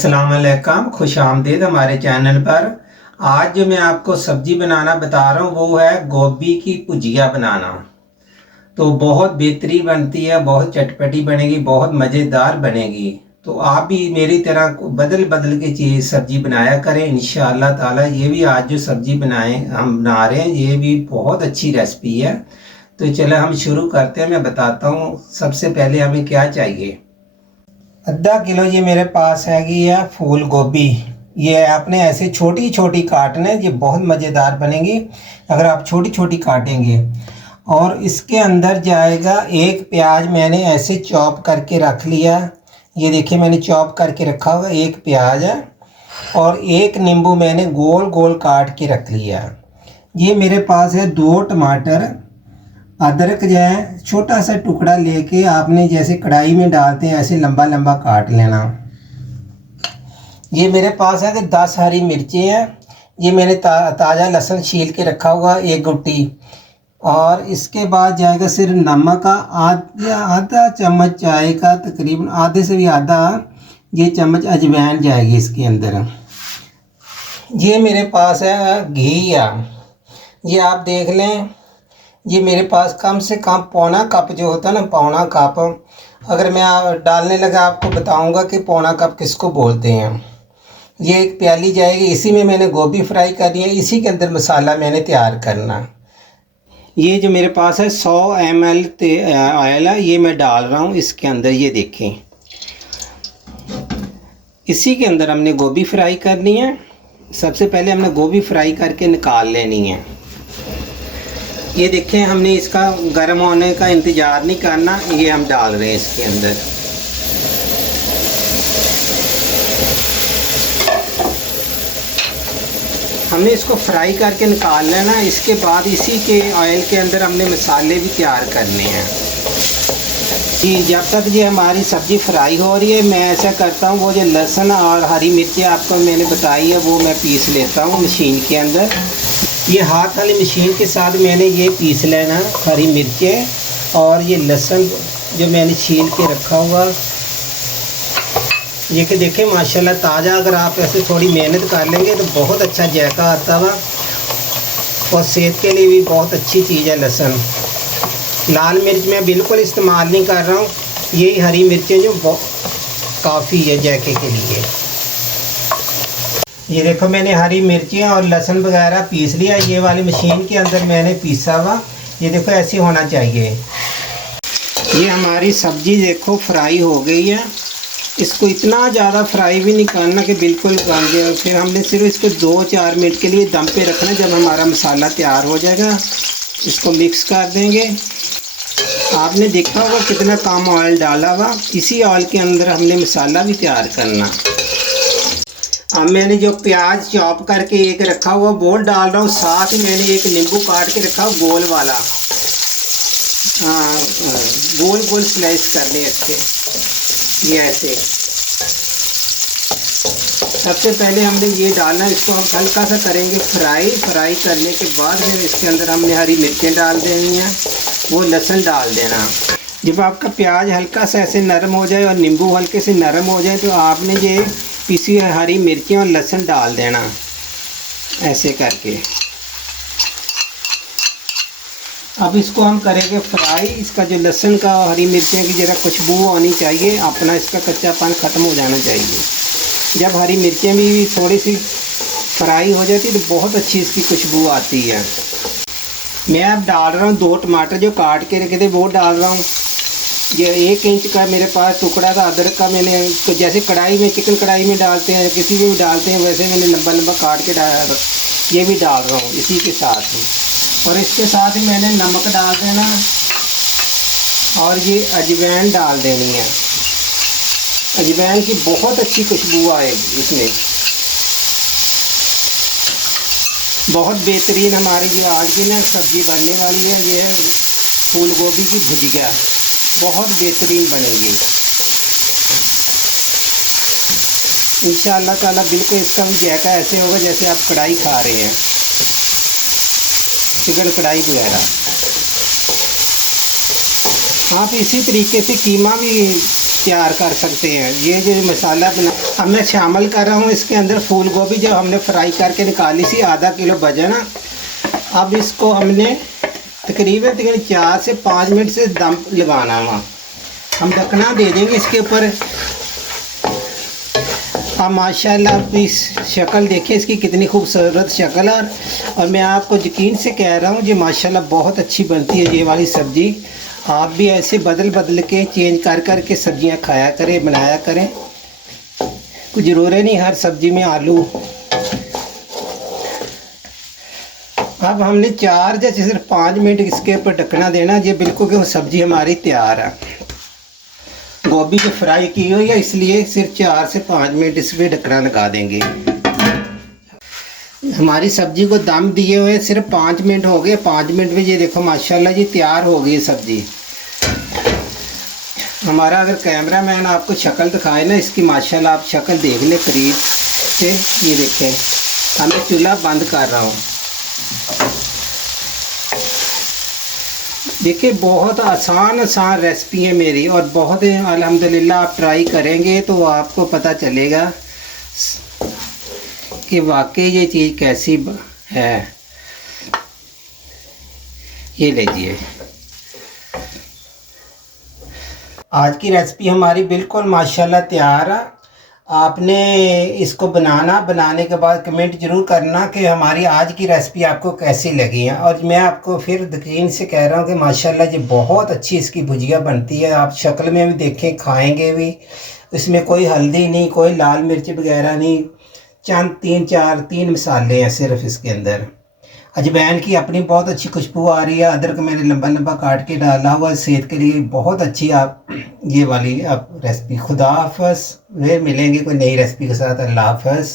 अस्सलाम वालेकुम, खुश आमदीद हमारे चैनल पर। आज जो मैं आपको सब्ज़ी बनाना बता रहा हूँ वो है गोभी की भुजिया बनाना। तो बहुत बेहतरीन बनती है, बहुत चटपटी बनेगी, बहुत मज़ेदार बनेगी। तो आप भी मेरी तरह बदल बदल के चीज़ सब्ज़ी बनाया करें इंशाअल्लाह ताला। ये भी आज जो सब्ज़ी हम बना रहे हैं ये भी बहुत अच्छी रेसिपी है। तो चलो हम शुरू करते हैं। मैं बताता हूँ सबसे पहले हमें क्या चाहिए। आधा किलो ये मेरे पास हैगी है फूल गोभी। ये आपने ऐसे छोटी छोटी काटना है, ये बहुत मज़ेदार बनेगी अगर आप छोटी छोटी काटेंगे। और इसके अंदर जाएगा एक प्याज, मैंने ऐसे चॉप करके रख लिया। ये देखिए मैंने चॉप करके रखा हुआ एक प्याज है। और एक नींबू मैंने गोल गोल काट के रख लिया। ये मेरे पास है 2 टमाटर। अदरक जो है छोटा सा टुकड़ा लेके आपने जैसे कढ़ाई में डालते हैं ऐसे लंबा लंबा काट लेना। ये मेरे पास है कि 10 हरी मिर्चें हैं। ये मैंने ताज़ा लहसुन छील के रखा हुआ 1 गुट्टी। और इसके बाद जाएगा सिर्फ नमक का आधा चम्मच चाय का, तकरीबन आधे से भी आधा ये चम्मच अजवाइन जाएगी इसके अंदर। ये मेरे पास है घी है, ये आप देख लें। ये मेरे पास कम से कम पौना कप जो होता है ना, पौना कप। अगर मैं डालने लगा आपको बताऊंगा कि पौना कप किसको बोलते हैं। ये एक प्याली जाएगी। इसी में मैंने गोभी फ्राई करनी है, इसी के अंदर मसाला मैंने तैयार करना। ये जो मेरे पास है 100 ml ऑयल है, ये मैं डाल रहा हूँ इसके अंदर। ये देखें इसी के अंदर हमने गोभी फ्राई करनी है। सबसे पहले हमने गोभी फ्राई करके निकाल लेनी है। ये देखें हमने इसका गर्म होने का इंतज़ार नहीं करना, ये हम डाल रहे हैं इसके अंदर। हमने इसको फ्राई करके निकाल लेना। इसके बाद इसी के ऑयल के अंदर हमने मसाले भी तैयार करने हैं। जी जब तक ये हमारी सब्ज़ी फ्राई हो रही है मैं ऐसा करता हूँ, वो जो लहसुन और हरी मिर्ची आपको मैंने बताई है वो मैं पीस लेता हूँ मशीन के अंदर। ये हाथ वाली मशीन के साथ मैंने ये पीस लेना, हरी मिर्चें और ये लहसुन जो मैंने छील के रखा हुआ। ये कि देखें माशाल्लाह ताज़ा, अगर आप ऐसे थोड़ी मेहनत कर लेंगे तो बहुत अच्छा जायका आता हुआ और सेहत के लिए भी बहुत अच्छी चीज़ है लहसुन। लाल मिर्च मैं बिल्कुल इस्तेमाल नहीं कर रहा हूँ, यही हरी मिर्चें जो काफ़ी है जायके के लिए। ये देखो मैंने हरी मिर्चें और लहसुन वगैरह पीस लिया, ये वाली मशीन के अंदर मैंने पीसा हुआ। ये देखो ऐसे होना चाहिए। ये हमारी सब्ज़ी देखो फ्राई हो गई है। इसको इतना ज़्यादा फ्राई भी नहीं करना कि बिल्कुल गल जाए। फिर हमने सिर्फ इसको 2-4 मिनट के लिए दम पे रखना। जब हमारा मसाला तैयार हो जाएगा इसको मिक्स कर देंगे। आपने देखा होगा कितना कम ऑयल डाला हुआ। इसी ऑयल के अंदर हमने मसाला भी तैयार करना। अब मैंने जो प्याज चॉप करके एक रखा हुआ वो डाल रहा हूँ, साथ ही मैंने एक नींबू काट के रखा हुआ गोल वाला। गोल गोल स्लाइस करने अच्छे, ये ऐसे। सबसे पहले हमने ये डालना, इसको हम हल्का सा करेंगे फ्राई करने के बाद फिर इसके अंदर हमने हरी मिर्चें डाल देनी हैं, वो लहसुन डाल देना। जब आपका प्याज हल्का सा ऐसे नरम हो जाए और नींबू हल्के से नरम हो जाए तो आपने ये पिसी हरी मिर्चें और लहसुन डाल देना ऐसे करके। अब इसको हम करेंगे फ्राई। इसका जो लहसुन का और हरी मिर्चें की ज़रा खुशबू होनी चाहिए, अपना इसका कच्चापन ख़त्म हो जाना चाहिए। जब हरी मिर्चें भी थोड़ी सी फ्राई हो जाती तो बहुत अच्छी इसकी खुशबू आती है। मैं अब डाल रहा हूँ 2 टमाटर जो काट के रखे थे वो डाल रहा हूँ। ये 1 इंच का मेरे पास टुकड़ा था अदरक का। मैंने तो जैसे कढ़ाई में, चिकन कढ़ाई में डालते हैं, किसी में भी डालते हैं, वैसे मैंने लंबा लंबा काट के डाला। ये भी डाल रहा हूँ इसी के साथ ही। और इसके साथ ही मैंने नमक डाल देना और ये अजवाइन डाल देनी है। अजवाइन की बहुत अच्छी खुशबू आएगी इसमें। बहुत बेहतरीन हमारी जो आज की ना सब्ज़ी बनने वाली है, ये फूल गोभी की भुजिया बहुत बेहतरीन बनेगी इंशाअल्लाह ताला। बिल्कुल इसका भी जायका ऐसे होगा जैसे आप कढ़ाई खा रहे हैं, चिकन कढ़ाई वगैरह। आप इसी तरीके से कीमा भी तैयार कर सकते हैं। ये जो मसाला बना अब मैं शामिल कर रहा हूँ इसके अंदर फूल गोभी जो हमने फ्राई करके निकाली थी, आधा किलो वजन। अब इसको हमने तकरीबन 4 से 5 मिनट से दम लगाना हुआ। हम ढकना दे देंगे इसके ऊपर। अब माशाल्लाह आप इस शक्ल देखिए इसकी कितनी खूबसूरत शक्ल है। और मैं आपको यकीन से कह रहा हूँ ये माशाल्लाह बहुत अच्छी बनती है ये वाली सब्ज़ी। आप भी ऐसे बदल बदल के चेंज कर कर के सब्ज़ियाँ खाया करें, बनाया करें। कुछ ज़रूरी नहीं हर सब्ज़ी में आलू। अब हमने 4 या सिर्फ 5 मिनट इसके ऊपर ढकना देना। ये बिल्कुल कि सब्ज़ी हमारी तैयार है। गोभी जो फ्राई की हुई है इसलिए सिर्फ 4 से 5 मिनट इस पर ढकना लगा देंगे। हमारी सब्ज़ी को दम दिए हुए सिर्फ 5 मिनट हो गए। 5 मिनट में ये देखो माशाल्लाह जी तैयार हो गई सब्ज़ी। हमारा अगर कैमरा मैन आपको शक्ल दिखाए ना इसकी, माशाल्लाह आप शक्ल देख ले करीब से। ये देखें, अब मैं चूल्हा बंद कर रहा हूँ। देखिए बहुत आसान रेसिपी है मेरी और बहुत अल्हम्दुलिल्लाह आप ट्राई करेंगे तो आपको पता चलेगा कि वाकई ये चीज़ कैसी है। ये लीजिए, आज की रेसिपी हमारी बिल्कुल माशाल्लाह तैयार है। आपने इसको बनाने के बाद कमेंट ज़रूर करना कि हमारी आज की रेसिपी आपको कैसी लगी है। और मैं आपको फिर यकीन से कह रहा हूँ कि माशाल्लाह ये बहुत अच्छी इसकी भुजिया बनती है। आप शक्ल में भी देखें, खाएंगे भी। इसमें कोई हल्दी नहीं, कोई लाल मिर्च वगैरह नहीं, चंद 3 मसाले हैं सिर्फ इसके अंदर। अजवाइन की अपनी बहुत अच्छी खुशबू आ रही है। अदरक मैंने लंबा लंबा काट के डाला हुआ, सेहत के लिए बहुत अच्छी आप ये वाली आप रेसिपी। खुदा हाफ़िज़, फिर मिलेंगे कोई नई रेसिपी के साथ। अल्लाह हाफ़िज़।